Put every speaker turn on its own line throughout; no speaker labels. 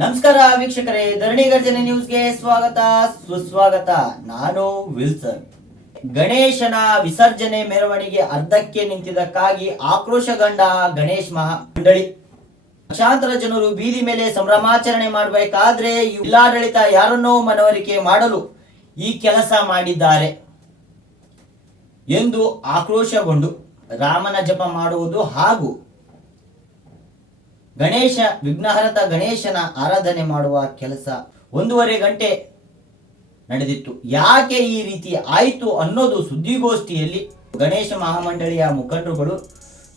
ನಮಸ್ಕಾರ ವೀಕ್ಷಕರೇ, ಧರಣಿ ಗರ್ಜನೆ ನ್ಯೂಸ್ಗೆ ಸ್ವಾಗತ. ಸುಸ್ವಾಗತ. ನಾನು ವಿಲ್ಸನ್. ಗಣೇಶನ ವಿಸರ್ಜನೆ ಮೆರವಣಿಗೆ ಅರ್ಧಕ್ಕೆ ನಿಂತಿದ್ದಕ್ಕಾಗಿ ಆಕ್ರೋಶಗೊಂಡ ಗಣೇಶ್ ಮಹಾಮಂಡಳಿ ಲಕ್ಷಾಂತರ ಜನರು ಬೀದಿ ಮೇಲೆ ಸಂಭ್ರಮಾಚರಣೆ ಮಾಡಬೇಕಾದ್ರೆ ಜಿಲ್ಲಾಡಳಿತ ಯಾರನ್ನೋ ಮನವರಿಕೆ ಮಾಡಲು ಈ ಕೆಲಸ ಮಾಡಿದ್ದಾರೆ. ಎಂದು ಆಕ್ರೋಶಗೊಂಡು ರಾಮನ ಜಪ ಮಾಡುವುದು ಹಾಗೂ ಗಣೇಶ, ವಿಘ್ನಹರತ ಗಣೇಶನ ಆರಾಧನೆ ಮಾಡುವ ಕೆಲಸ ಒಂದೂವರೆ ಗಂಟೆ ನಡೆದಿತ್ತು. ಯಾಕೆ ಈ ರೀತಿ ಆಯಿತು ಅನ್ನೋದು ಸುದ್ದಿಗೋಷ್ಠಿಯಲ್ಲಿ ಗಣೇಶ ಮಹಾಮಂಡಳಿಯ ಮುಖಂಡರುಗಳು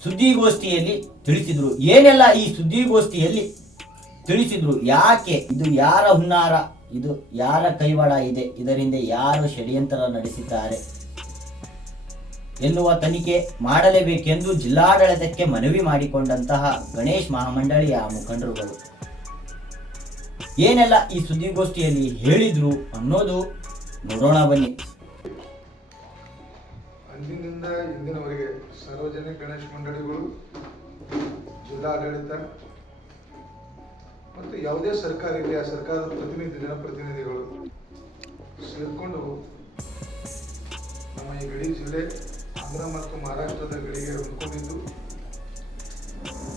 ಸುದ್ದಿಗೋಷ್ಠಿಯಲ್ಲಿ ತಿಳಿಸಿದರು. ಏನೆಲ್ಲ ಈ ಸುದ್ದಿಗೋಷ್ಠಿಯಲ್ಲಿ ತಿಳಿಸಿದ್ರು? ಯಾಕೆ? ಇದು ಯಾರ ಹುನ್ನಾರ? ಇದು ಯಾರ ಕೈವಾಡ ಇದೆ? ಇದರಿಂದ ಯಾರು ಷಡ್ಯಂತರ ನಡೆಸಿದ್ದಾರೆ? ಎನ್ನುವ ತನಿಖೆ ಮಾಡಲೇಬೇಕೆಂದು ಜಿಲ್ಲಾಡಳಿತಕ್ಕೆ ಮನವಿ ಮಾಡಿಕೊಂಡಂತಹ ಗಣೇಶ್ ಮಹಾಮಂಡಳಿಯ ಮುಖಂಡರುಗಳು. ಏನೆಲ್ಲ ಈ ಸುದ್ದಿಗೋಷ್ಠಿಯಲ್ಲಿ ಹೇಳಿದ್ರು ಅನ್ನೋದು ನೋಡೋಣ ಬನ್ನಿ.
ಅಂದಿನಿಂದ ಇಂದಿನವರೆಗೆ ಸಾರ್ವಜನಿಕ ಗಣೇಶ್ ಮಂಡಳಿಗಳು, ಜಿಲ್ಲಾಡಳಿತ ಮತ್ತು ಯಾವುದೇ ಸರ್ಕಾರ ಇರಲಿ, ಆ ಸರ್ಕಾರದ ಪ್ರತಿನಿಧಿ ಜನಪ್ರತಿನಿಧಿಗಳು ಸೇರಿಕೊಂಡು ನಮ್ಮ ಈ ಗಡಿ ಜಿಲ್ಲೆ ಆಂಧ್ರ ಮತ್ತು ಮಹಾರಾಷ್ಟ್ರದ ಗಡಿಗೆ ಹೊಂದ್ಕೊಂಡಿದ್ದು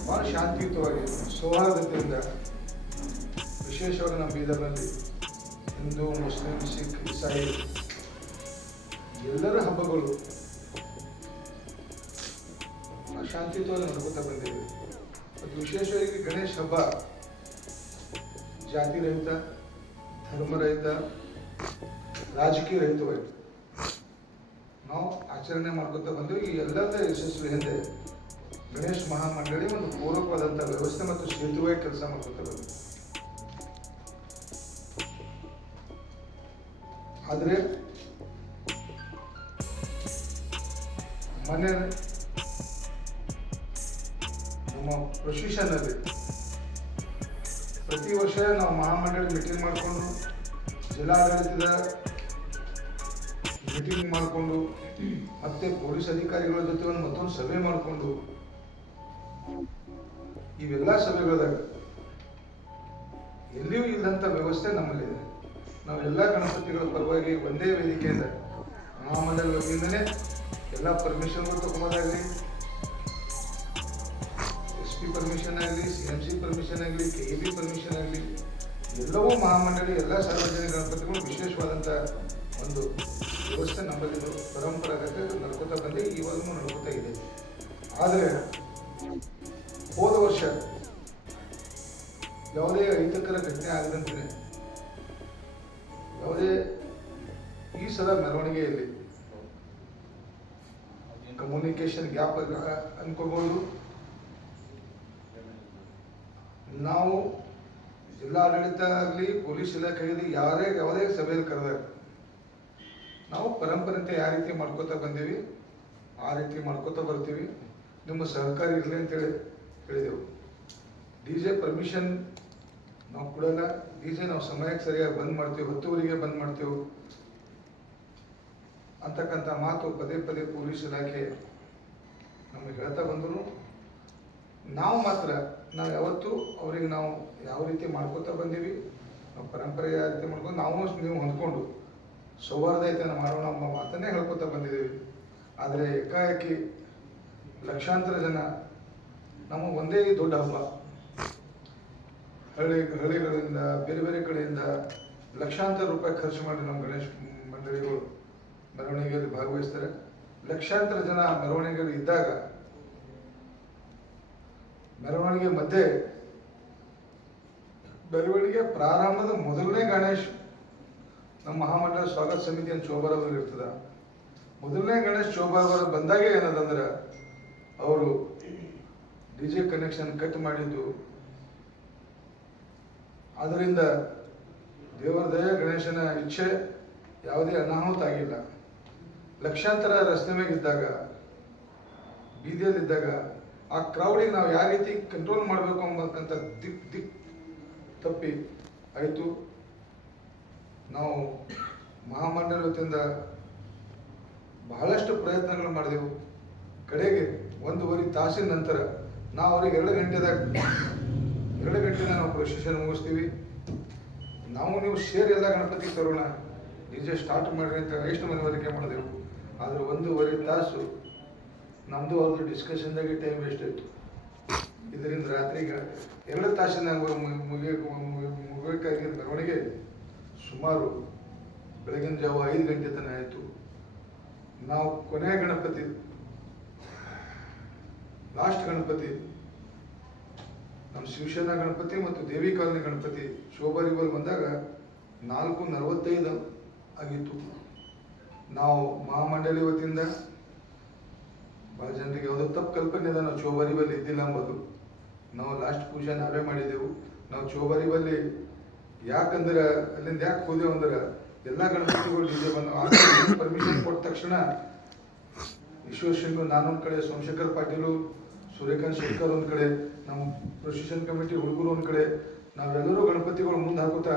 ಬಹಳ ಶಾಂತಿಯುತವಾಗಿ ಸೌಹಾರ್ದತೆಯಿಂದ ವಿಶೇಷವಾಗಿ ನಮ್ಮ ಬೀದರ್ನಲ್ಲಿ ಹಿಂದೂ, ಮುಸ್ಲಿಂ, ಸಿಖ್, ಇಸಾಯಿ ಎಲ್ಲರ ಹಬ್ಬಗಳು ಶಾಂತಿಯುತವಾಗಿ ನಡ್ಕೋತಾ ಬಂದಿವೆ ಮತ್ತು ವಿಶೇಷವಾಗಿ ಗಣೇಶ ಹಬ್ಬ ಜಾತಿ ರಹಿತ ಧರ್ಮ ರಹಿತ ರಾಜಕೀಯ ರಹಿತವಾಯಿತು ನಾವು ಆಚರಣೆ ಮಾಡ್ಕೊತ ಬಂದು ಈ ಎಲ್ಲದ ಯಶಸ್ವಿ ಹಿಂದೆ ಗಣೇಶ್ ಮಹಾಮಂಡಳಿ ಒಂದು ಪೂರಕವಾದಂಥ ವ್ಯವಸ್ಥೆ ಮತ್ತು ಸೇತುವೆ ಕೆಲಸ ಮಾಡ್ಕೊತ ಬಂದಿದೆ ಆದರೆ ಮನೆ ನಮ್ಮ ಪ್ರೊಸಿಷನಲ್ಲಿ ಪ್ರತಿ ವರ್ಷ ನಾವು ಮಹಾಮಂಡಳಿ ಮೀಟಿಂಗ್ ಮಾಡಿಕೊಂಡು ಜಿಲ್ಲಾಡಳಿತದ ಮೀಟಿಂಗ್ ಮಾಡಿಕೊಂಡು ಮತ್ತೆ ಪೊಲೀಸ್ ಅಧಿಕಾರಿಗಳ ಜೊತೆ ಒಂದು ಮತ್ತೊಂದು ಸಭೆ ಮಾಡಿಕೊಂಡು ಇವೆಲ್ಲ ಸಭೆಗಳಾಗ ಎಲ್ಲಿಯೂ ಇಲ್ಲದಂಥ ವ್ಯವಸ್ಥೆ ನಮ್ಮಲ್ಲಿದೆ. ನಾವೆಲ್ಲ ಗಣಪತಿಗಳ ಪರವಾಗಿ ಒಂದೇ ವೇದಿಕೆಯಿಂದ ಮಹಾಮಂಡಲ ವತಿಯಿಂದನೇ ಎಲ್ಲ ಪರ್ಮಿಷನ್ಗಳು ತಗೊಳ್ಳೋದಾಗಲಿ ಎಸ್ ಪಿ ಪರ್ಮಿಷನ್ ಆಗಲಿ ಸಿ ಎಂ ಸಿ ಪರ್ಮಿಷನ್ ಆಗಲಿ ಕೆ ಬಿ ಪರ್ಮಿಷನ್ ಆಗಲಿ, ಎಲ್ಲವೂ ಮಹಾಮಂಡಳಿ, ಎಲ್ಲ ಸಾರ್ವಜನಿಕ ಗಣಪತಿಗಳು ವಿಶೇಷವಾದಂಥ ಒಂದು ವ್ಯವಸ್ಥೆ ನಮ್ಮಲ್ಲಿ ಪರಂಪರಾಗತ ನಡ್ಕೋತಾ ಬಂದು ಇವಾಗೂ ನಡ್ಕೋತಾ ಇದೆ. ಆದರೆ, ಹೋದ ವರ್ಷ ಯಾವುದೇ ಅಹಿತಕರ ಘಟನೆ ಆಗದಂತೆ, ಯಾವುದೇ ಈ ಸಲ ಮೆರವಣಿಗೆಯಲ್ಲಿ ಕಮ್ಯುನಿಕೇಶನ್ ಗ್ಯಾಪ್ ಅನ್ಕೋಬಹುದು ನಾವು ಜಿಲ್ಲಾಡಳಿತ ಆಗಲಿ, ಪೊಲೀಸ್ ಇಲಾಖೆ ಆಗಲಿ ಯಾರೇ, ಯಾವುದೇ ಸಭೆಯಲ್ಲಿ ಕರೆದಾಗ ಪರಂಪರೆಂತೆ ಯಾವ ರೀತಿ ಮಾಡ್ಕೋತಾ ಬಂದೀವಿ ಆ ರೀತಿ ಮಾಡ್ಕೋತಾ ಬರ್ತೀವಿ. ನಿಮ್ಮ ಸಹಕಾರ ಇರಲಿ ಅಂತೇಳಿ ಹೇಳಿದೆವು. ಡಿ ಜೆ ಪರ್ಮಿಷನ್ ನಾವು ಕೊಡಲ್ಲ. ಡಿ ಜೆ ನಾವು ಸಮಯಕ್ಕೆ ಸರಿಯಾಗಿ ಬಂದ್ ಮಾಡ್ತೀವಿ ಹತ್ತುವರೆಗೆ ಬಂದ್ ಮಾಡ್ತೀವಿ. ಅಂತಕ್ಕಂಥ ಮಾತು ಪದೇ ಪದೇ ಪೊಲೀಸ್ ಇಲಾಖೆ ನಮಗೆ ಹೇಳ್ತಾ ಬಂದರು. ನಾವು ಮಾತ್ರ, ನಾವು ಯಾವತ್ತು ಅವ್ರಿಗೆ ನಾವು ಯಾವ ರೀತಿ ಮಾಡ್ಕೋತಾ ಬಂದೀವಿ, ನಾವು ಪರಂಪರೆ ಯಾವ ರೀತಿ ಮಾಡ್ಕೊಂಡು ನಾವು ನೀವು ಹೊಂದ್ಕೊಂಡು ಸೌಹಾರ್ದತೆಯನ್ನು ಮಾಡೋಣ ಎಂಬ ಮಾತನ್ನೇ ಹೇಳ್ಕೊತಾ ಬಂದಿದ್ದೀವಿ. ಆದರೆ ಏಕಾಏಕಿ ಲಕ್ಷಾಂತರ ಜನ ನಮ್ಮ ಒಂದೇ ದೊಡ್ಡ ಹಬ್ಬ. ಹಳ್ಳಿ, ಹಳ್ಳಿಗಳಿಂದ, ಬೇರೆ ಬೇರೆ ಕಡೆಯಿಂದ ಲಕ್ಷಾಂತರ ರೂಪಾಯಿ ಖರ್ಚು ಮಾಡಿ ನಮ್ಮ ಗಣೇಶ ಮಂಡಳಿಗಳು ಮೆರವಣಿಗೆಯಲ್ಲಿ ಭಾಗವಹಿಸ್ತಾರೆ. ಲಕ್ಷಾಂತರ ಜನ ಮೆರವಣಿಗೆಗಳು ಇದ್ದಾಗ ಮೆರವಣಿಗೆ ಮಧ್ಯೆ ಮೆರವಣಿಗೆ ಪ್ರಾರಂಭದ ಮೊದಲನೇ ಗಣೇಶ್ ನಮ್ಮ ಮಹಾಮಂಡಲ ಸ್ವಾಗತ ಸಮಿತಿ ಅಂತ ಚೋಬಾರದಲ್ಲಿ ಇರ್ತದ. ಮೊದಲನೇ ಗಣೇಶ್ ಶೋಭಾ ಅವರು ಬಂದಾಗ ಏನದಂದ್ರೆ, ಅವರು ಡಿ ಜೆ ಕನೆಕ್ಷನ್ ಕಟ್ ಮಾಡಿದ್ದು. ಅದರಿಂದ ದೇವರ ದಯ ಗಣೇಶನ ಇಚ್ಛೆ ಯಾವುದೇ ಅನಾಹುತ ಆಗಿಲ್ಲ. ಲಕ್ಷಾಂತರ ರಸ್ತೆ ಮೇಗಿದ್ದಾಗ ಬೀದಿಯಲ್ಲಿದ್ದಾಗ ಆ ಕ್ರೌಡಿಗೆ ನಾವು ಯಾವ ರೀತಿ ಕಂಟ್ರೋಲ್ ಮಾಡಬೇಕು ಅಂಬಕ್ಕಂಥ ದಿಕ್ ದಿಕ್ ತಪ್ಪಿ ಆಯಿತು. ನಾವು ಮಹಾಮಂಡಲ ವತಿಯಿಂದ ಬಹಳಷ್ಟು ಪ್ರಯತ್ನಗಳು ಮಾಡಿದೆವು. ಕಡೆಗೆ ಒಂದೂವರೆ ತಾಸಿನ ನಂತರ ನಾವು ಅವ್ರಿಗೆ ಎರಡು ಗಂಟೆದಾಗ ಎರಡು ಗಂಟೆನ ನಾವು ಪ್ರಶಿಕ್ಷಣ ಮುಗಿಸ್ತೀವಿ. ನಾವು ನೀವು ಶೇರ್ ಎಲ್ಲ ಗಣಪತಿ ತರೋಣ ನಿಜ ಸ್ಟಾರ್ಟ್ ಮಾಡ್ರಿ ಅಂತ ಎಷ್ಟು ಮನವರಿಕೆ ಮಾಡಿದೆವು. ಆದ್ರೆ ಒಂದೂವರೆ ತಾಸು ನಮ್ಮದು ಅವ್ರದ್ದು ಡಿಸ್ಕಷನ್ದಾಗೆ ಟೈಮ್ ವೇಸ್ಟ್ ಆಯಿತು. ಇದರಿಂದ ರಾತ್ರಿಗೆ ಎರಡು ತಾಸಿನ ಮುಗಿಬೇಕಾಗಿದ್ದ ಮೆರವಣಿಗೆ ಸುಮಾರು ಬೆಳಗಿನ ಜಾವ ಐದು ಗಂಟೆ ತನಕ ಆಯಿತು. ನಾವು ಕೊನೆಯ ಗಣಪತಿ ಲಾಸ್ಟ್ ಗಣಪತಿ, ನಮ್ಮ ಶಿವಸೇನಾ ಗಣಪತಿ ಮತ್ತು ದೇವಿ ಕಾಲನಿ ಗಣಪತಿ ಶೋಭಾರಿಗೋಲ್ ಬಂದಾಗ ನಾಲ್ಕು ನಲವತ್ತೈದು ಆಗಿತ್ತು. ನಾವು ಮಹಾಮಂಡಳಿ ವತಿಯಿಂದ ಭಾಳ ಜನರಿಗೆ ಯಾವುದೋ ತಪ್ಪು ಕಲ್ಪನೆ ಇದೆ ನಾವು ಚೋಬಾರಿಬಲ್ಲಿ ಇದ್ದಿಲ್ಲ ಅಂಬೋದು. ನಾವು ಲಾಸ್ಟ್ ಪೂಜೆ ನಾವೇ ಮಾಡಿದೆವು ನಾವು ಚೋಬಾರಿಬಲ್ಲಿ ಯಾಕಂದ್ರೆ ಅಲ್ಲಿಂದ ಯಾಕೆ ಹೋದೆವು ಅಂದ್ರೆ ಎಲ್ಲ ಗಣಪತಿಗಳು ಡಿಜೆ ಬಂದು ಪರ್ಮಿಷನ್ ಕೊಟ್ಟ ತಕ್ಷಣ ಈಶ್ವರ್ ಸಿಂಗ್ ನಾನೊಂದು ಕಡೆ, ಸೋಮಶೇಖರ್ ಪಾಟೀಲು, ಸೂರ್ಯಕಾಂತ್ ಶೆಟ್ಕರ್ ಒಂದು ಕಡೆ, ನಮ್ಮ ಪ್ರೊಸಿಷನ್ ಕಮಿಟಿ ಹುಡುಗರು ಒಂದು ಕಡೆ, ನಾವೆಲ್ಲರೂ ಗಣಪತಿಗಳು ಮುಂದೆ ಹಾಕುತ್ತಾ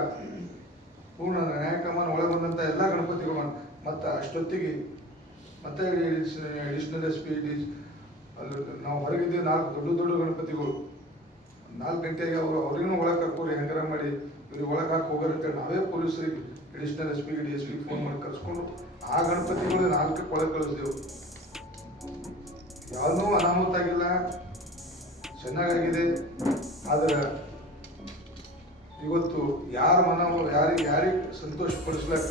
ಪೂರ್ಣ ನ್ಯಾಯಕಮಾನ ಒಳಗೆ ಬಂದಂಥ ಎಲ್ಲ ಗಣಪತಿಗಳು ಮತ್ತು ಅಷ್ಟೊತ್ತಿಗೆ ಮತ್ತೆ ಅಡಿಷನಲ್ ಎಸ್ ಪಿ ಡಿ ನಾವು ಹೊರಗಿದ್ದೀವಿ ನಾಲ್ಕು ದೊಡ್ಡ ದೊಡ್ಡ ಗಣಪತಿಗಳು. ನಾಲ್ಕು ಗಂಟೆಗೆ ಅವರು ಅವ್ರಿಗೂ ಒಳಗೆ ಹಾಕೋರಿ ಹೆಂಗಾರ ಮಾಡಿ ಇವ್ರಿಗೆ ಒಳಗೆ ಹಾಕಿ ಹೋಗಿರುತ್ತೆ ನಾವೇ ಪೊಲೀಸರಿಗೆ additional S P D S P phone ಮಾಡಿ ಕರೆಸ್ಕೊಂಡು ಆ ಗಣಪತಿಗಳು ನಾಲ್ಕಕ್ಕೆ ಒಳಗೆ ಕಳಿಸ್ದೇವು. ಯಾವುದೂ ಅನಾಹುತ ಆಗಿಲ್ಲ. ಚೆನ್ನಾಗಾಗಿದೆ. ಆದರೆ ಇವತ್ತು ಯಾರ ಮನ ಯಾರಿಗೆ ಯಾರಿಗೆ ಸಂತೋಷ ಪಡಿಸ್ಲಾಕ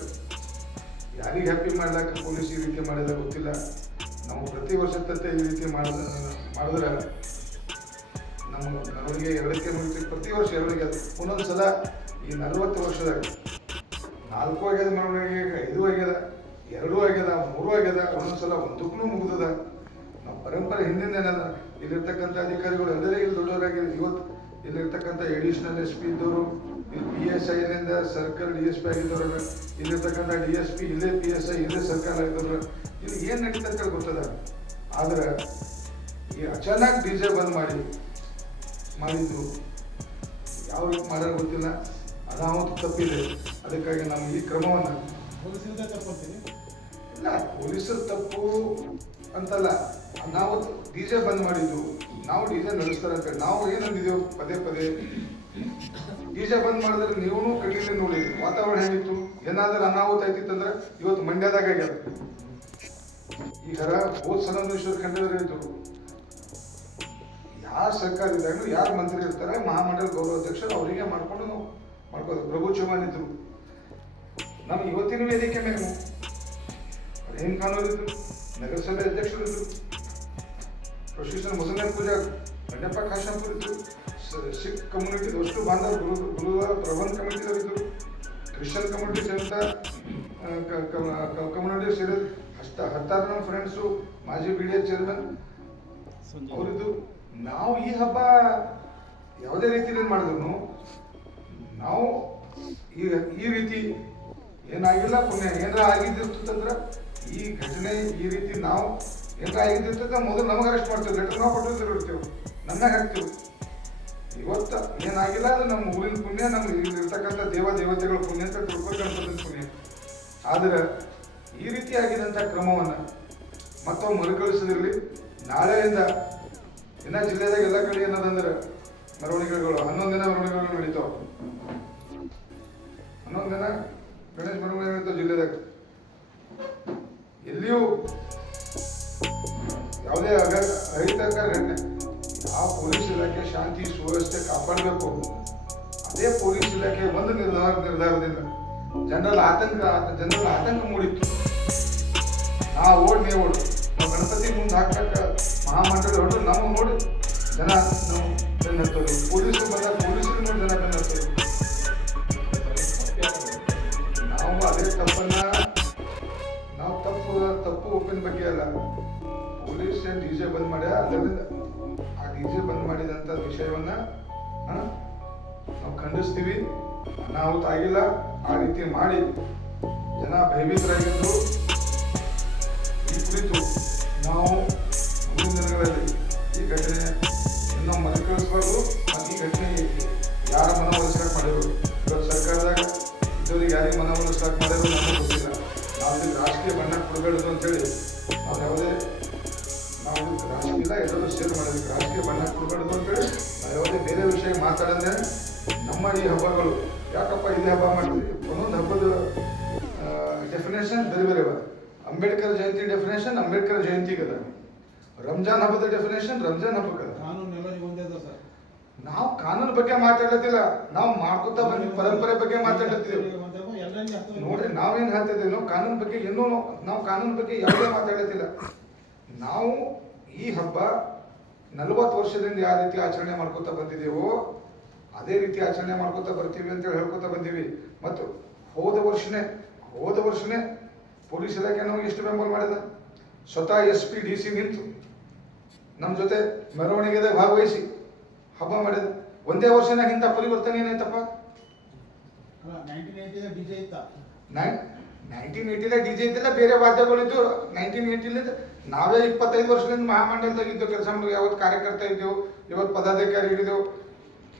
ಯಾರಿಗೆ ಹ್ಯಾಪಿ ಮಾಡ್ಲಾಕ ಪೊಲೀಸ್ ಈ ರೀತಿ ಮಾಡಿದ ಗೊತ್ತಿಲ್ಲ. ನಾವು ಪ್ರತಿ ವರ್ಷ ತತ್ತೆ ಈ ರೀತಿ ಮಾಡಿದ ಮಾಡಿದ್ರೆ ನಮ್ಮ ನಮಗೆ ಎರಡಕ್ಕೆ ಮುಗಿಸಿ ಪ್ರತಿ ವರ್ಷ ಎರಡಕ್ಕೆ ಅದು. ಒಂದೊಂದು ಸಲ ಈ ನಲವತ್ತು ವರ್ಷದಾಗ ನಾಲ್ಕು ಆಗ್ಯದ ಮೆರವಣಿಗೆ ಐದು ಆಗ್ಯದ, ಎರಡು ಆಗ್ಯದ, ಮೂರು ಆಗ್ಯದ ಒಂದೊಂದ್ಸಲ ಒಂದಕ್ಕೂ ಮುಗಿದದ. ನಮ್ಮ ಪರಂಪರೆ ಹಿಂದಿಂದ ಏನದ ಇಲ್ಲಿರ್ತಕ್ಕಂಥ ಅಧಿಕಾರಿಗಳು ಎಲ್ಲರೇ ಇಲ್ಲಿ ದೊಡ್ಡವರಾಗಿ ಇವತ್ತು ಇಲ್ಲಿರ್ತಕ್ಕಂಥ ಎಡಿಷನಲ್ ಎಸ್ ಪಿ ಇದ್ದವರು, ಇಲ್ಲಿ ಪಿ ಎಸ್ ಐನಿಂದ ಸರ್ಕಲ್ ಡಿ ಎಸ್ ಪಿ ಆಗಿದ್ದವ್ರ, ಇಲ್ಲಿರ್ತಕ್ಕಂಥ ಡಿ ಎಸ್ ಪಿ ಇಲ್ಲೇ ಪಿ ಎಸ್ ಐ ಇಲ್ಲೇ ಸರ್ಕಲ್ ಆಗಿದ್ದವರು. ಇಲ್ಲಿ ಏನು ನಡೀತಾ ಅಂತ ಗೊತ್ತದ? ಆದ್ರೆ ಈ ಅಚಾನಕ್ ಡಿ ಜೆ ಬಂದ್ ಮಾಡಿ, ಮಾಡಿದ್ದು ಯಾವ ರೀತಿ ಗೊತ್ತಿಲ್ಲ. ಅನಾಹುತ ತಪ್ಪಿದೆ. ಅದಕ್ಕಾಗಿ ನಾವು ಈ ಕ್ರಮವನ್ನು
ಪೊಲೀಸರಿಂದ
ಇಲ್ಲ, ಪೊಲೀಸರ ತಪ್ಪು ಅಂತಲ್ಲ. ನಾವು ಡಿಜೆ ಬಂದ್ ಮಾಡಿದ್ದು. ನಾವು ಡಿಜೆ ನಡೆಸ್ತಾರೆ ಅಂತ ನಾವು ಏನಂದಿದ್ದೇವೆ ಪದೇ ಪದೇ. ಪದೇ ಡಿಜೆ ಬಂದ್ ಮಾಡಿದ್ರೆ ನೀವು ಕಣ್ಣಿಂದ ನೋಡಿ. ವಾತಾವರಣ ಹೇಗಿತ್ತು? ಏನಾದ್ರೂ ಅನಾಹುತ ಆಯ್ತಿತ್ತಂದ್ರೆ ಇವತ್ತು ಮಂಡ್ಯದಾಗ ಆಗ್ಯದ. ಈಗ ಹೋದ್ ಸಲ ಈಶ್ವರ ಖಂಡೇಶ್ವರ ಇದ್ರು ಯಾರ ಸರ್ಕಾರ ಇದ್ದಾಗಲೂ ಯಾರು ಮಂತ್ರಿ ಇರ್ತಾರೆ, ಮಹಾಮಂಡಲ ಗೌರವಾಧ್ಯಕ್ಷರು ಅವರಿಗೆ ಮಾಡ್ಕೊಂಡು ನಾವು ಮಾಡ್ಕೋದು. ಪ್ರಭು ಚೌಹಾಣ್ ಇದ್ರು ನಮ್ಮ ಇವತ್ತಿನ ವೇದಿಕೆ ಮೇಲೆ ರಹೀಂ ಖಾನ್ ಅವರಿದ್ರು ನಗರಸಭೆ ಅಧ್ಯಕ್ಷರು ಇದ್ರು ಪ್ರೊಫೆಸರ್ ಮುಸಲ್ಮಾನ್ ಪೂಜಾ ಬಂಡಪ್ಪ ಕಾಶಂಪುರ್ ಇದ್ರು ಸಿಖ್ ಕಮ್ಯುನಿಟಿ ಅಷ್ಟು ಬಾಂಧವ ಗುರು ಗುರುವಾರ ಪ್ರಬಂಧ ಕಮಿಟಿದವರಿದ್ರು. ಕ್ರಿಶ್ಚಿಯನ್ ಕಮ್ಯುನಿಟಿ ಸೇರಿದ ಕಮ್ಯುನಿಟಿ ಸೇರಿದ ಹತ್ತ ಹತ್ತಾರು ನಮ್ಮ ಫ್ರೆಂಡ್ಸು ಮಾಜಿ ಬಿ ಡಿ ಎ ಚೇರ್ಮನ್ ಅವರಿದ್ದು ನಾವು ಈ ಹಬ್ಬ ಯಾವುದೇ ರೀತಿಯಲ್ಲಿ ಮಾಡಿದ್ರು. ನಾವು ಈ ಈ ರೀತಿ ಏನಾಗಿಲ್ಲ, ಪುಣ್ಯ ಏನಾರ ಆಗಿದ್ದಿರ್ತಂದ್ರೆ ಈ ಘಟನೆ ಈ ರೀತಿ ನಾವು ಏನಾರ ಆಗಿದ್ದಿರ್ತಂದ್ರೆ ಮೊದಲು ನಮಗೆ ಅರೆಸ್ಟ್ ಮಾಡ್ತೇವೆ, ಲೆಟರ್ ನಾವು ಕೊಟ್ಟಿರ್ತೀವಿ ನನ್ನ ಹಾಕ್ತೀವಿ. ಇವತ್ತು ಏನಾಗಿಲ್ಲ, ಅದು ನಮ್ಮ ಊರಿನ ಪುಣ್ಯ, ನಮ್ಮ ಇರ್ತಕ್ಕಂಥ ದೇವ ದೇವತೆಗಳ ಪುಣ್ಯ ಅಂತ ತಿಳ್ಕೊಂಡು ಪುಣ್ಯ. ಆದ್ರೆ ಈ ರೀತಿ ಆಗಿದಂಥ ಕ್ರಮವನ್ನು ಮತ್ತೊಮ್ಮೆ ಮರುಕಳಿಸದಿರಲಿ. ನಾಳೆಯಿಂದ ಇನ್ನ ಜಿಲ್ಲೆದಾಗ ಎಲ್ಲ ಕಡೆ ಏನದಂದ್ರೆ ಮೆರವಣಿಗೆಗಳು ಹನ್ನೊಂದು ದಿನ ಮೆರವಣಿಗೆಗಳು ನಡೀತಾವ. ಹನ್ನೊಂದು ದಿನ ಗಣೇಶ ಮೆರವಣಿಗೆ ಜಿಲ್ಲೆದಾಗ. ಎಲ್ಲಿಯೂ ಯಾವುದೇ ಅಹಿತಕರ ಘಟನೆ ಆ ಪೊಲೀಸ್ ಇಲಾಖೆ ಶಾಂತಿ, ಸುವ್ಯವಸ್ಥೆ ಕಾಪಾಡಬೇಕು. ಅದೇ ಪೊಲೀಸ್ ಇಲಾಖೆ ಒಂದು ನಿರ್ಧಾರ, ನಿರ್ಧಾರದಿಂದ ಜನರಲ್ಲಿ ಆತಂಕ ಜನರಲ್ಲಿ ಆತಂಕ ಮೂಡಿತ್ತು. ಆ ಓಡ್ ನೀ ಓಡ್. ನಾವು ಗಣಪತಿ ಮುಂದೆ ಹಾಕಕ್ಕ ಮಹಾಮಂಡಳಿ ಹೊರಟು ನಾವು ನೋಡಿ ಜನ ನಾವು ಬೆನ್ನ ಹತ್ತೋದು ಪೊಲೀಸರು ಬಂದಾಗ ಪೊಲೀಸರು ಜನ ಬೆನ್ನ ಬಗ್ಗೆ ಅಲ್ಲ. ಪೊಲೀಸ್ ಡಿ ಜೆ ಬಂದ್ ಮಾಡ್ಯ? ಅದರಿಂದ ಆ ಡಿ ಜೆ ಬಂದ್ ಮಾಡಿದಂತ ವಿಷಯವನ್ನ ನಾವು ಖಂಡಿಸ್ತೀವಿ. ಅನಾಹುತ ಆಗಿಲ್ಲ. ಆ ರೀತಿ ಮಾಡಿ. ಜನ ಭಯಭೀತರಾಗಿದ್ದು ಈ ಕುರಿತು ನಾವು ಮುಂದಿನ ದಿನಗಳಲ್ಲಿ ಈ ಘಟನೆ ಇನ್ನೂ ಮರುಕಳಿಸಬಾರ್ದು. ಮತ್ತು ಈ ಘಟನೆ ಯಾರ ಮನವೊಲಿಸ್ಲಾಕ್ ಮಾಡಿದ್ರು? ಇವತ್ತು ಸರ್ಕಾರದಾಗ ಇದ್ದವರಿಗೆ ಯಾರಿಗೆ ಮನವೊಲಿಸ್ಲಾಕ್ ಮಾಡಿರೋದು ನಮಗೆ ಗೊತ್ತಿಲ್ಲ. ನಾವು ಇದಕ್ಕೆ ರಾಜಕೀಯ ಬಣ್ಣ ಕೊಡಬೇಡದು ಅಂತೇಳಿ ನಾವು ಯಾವುದೇ ನಾವು ರಾಜಕೀಯ ಇಲ್ಲ ಎಲ್ಲರೂ ಶೇರ್ ಮಾಡೋದಕ್ಕೆ ರಾಜಕೀಯ ಬಣ್ಣ ಕೊಡಬೇಡದು ಅಂತೇಳಿ ನಾವು ಯಾವುದೇ ಬೇರೆ ವಿಷಯ ಮಾತಾಡಂದ್ರೆ ನಮ್ಮ ಈ ಹಬ್ಬಗಳು ಯಾಕಪ್ಪ ಇಲ್ಲಿ ಹಬ್ಬ ಮಾಡ್ತೀವಿ ಒಂದೊಂದು ಹಬ್ಬದ ಡೆಫಿನೇಷನ್ ಬೇರೆ ಬೇರೆ ಅದ ಅಂಬೇಡ್ಕರ್ ಜಯಂತಿ ಡೆಫಿನೇಷನ್ ಅಂಬೇಡ್ಕರ್ ಜಯಂತಿಗದ ಅದ ರಂಜಾನ್ ಹಬ್ಬದ ಡೆಫಿನೇಷನ್ ರಂಜಾನ್ ಹಬ್ಬಕ್ಕೆ ಅದ
ಕಾನೂನು ಎಲ್ಲರಿಗೂ ಸರ್.
ನಾವು ಕಾನೂನು ಬಗ್ಗೆ ಮಾತಾಡತ್ತಿಲ್ಲ ನಾವು ಮಾಡ್ಕೊತಾ ಬಂದ ಪರಂಪರೆ ಬಗ್ಗೆ ಮಾತಾಡತ್ತಿದ್ದೇವೆ ನೋಡ್ರಿ, ನಾವೇನ್ ಹೇಳ್ತಿದ್ದೀವಿ ನಾವು ಕಾನೂನು ಬಗ್ಗೆ ಇನ್ನೂ ನಾವು ಕಾನೂನು ಬಗ್ಗೆ ಯಾವುದೇ ಮಾತಾಡೋದಿಲ್ಲ ನಾವು ಈ ಹಬ್ಬ ನಲವತ್ತು ವರ್ಷದಿಂದ ಯಾವ ರೀತಿ ಆಚರಣೆ ಮಾಡ್ಕೋತಾ ಬಂದಿದ್ದೀವೋ, ಅದೇ ರೀತಿ ಆಚರಣೆ ಮಾಡ್ಕೋತಾ ಬರ್ತೀವಿ ಅಂತ ಹೇಳಿ ಹೇಳ್ಕೊತಾ ಬಂದೀವಿ. ಮತ್ತು ಹೋದ ವರ್ಷನೇ ಹೋದ ವರ್ಷನೇ ಪೊಲೀಸ್ ಇಲಾಖೆ ನಮಗೆ ಎಷ್ಟು ಬೆಂಬಲ ಮಾಡಿದ? ಸ್ವತಃ ಎಸ್ ಪಿ, ಡಿ ಸಿ ನಿಂತು ನಮ್ಮ ಜೊತೆ ಮೆರವಣಿಗೆದಾಗ ಭಾಗವಹಿಸಿ ಹಬ್ಬ ಮಾಡಿದ. ಒಂದೇ ವರ್ಷನಾಗ ಇಂಥ ಪರಿವರ್ತನೆ ಏನಾಯ್ತಪ್ಪ?
ನೈನ್ಟೀನ್
ಏಯ್ಟಿದಾಗ ಡಿ ಜೆ ಇದ್ದಿಲ್ಲ, ಬೇರೆ ವಾದ್ಯಗಳಿದ್ದು ನೈನ್ಟೀನ್ ಏಯ್ಟಿಲಿಂದ ನಾವೇ ಇಪ್ಪತ್ತೈದು ವರ್ಷದಿಂದ ಮಹಾಮಂಡಲದಾಗ ಇದ್ದು ಕೆಲಸ ಮಾಡಿ ಯಾವತ್ತು ಕಾರ್ಯಕರ್ತ ಇದ್ದೆವು, ಇವತ್ತು ಪದಾಧಿಕಾರಿ ಇದ್ದೆವು,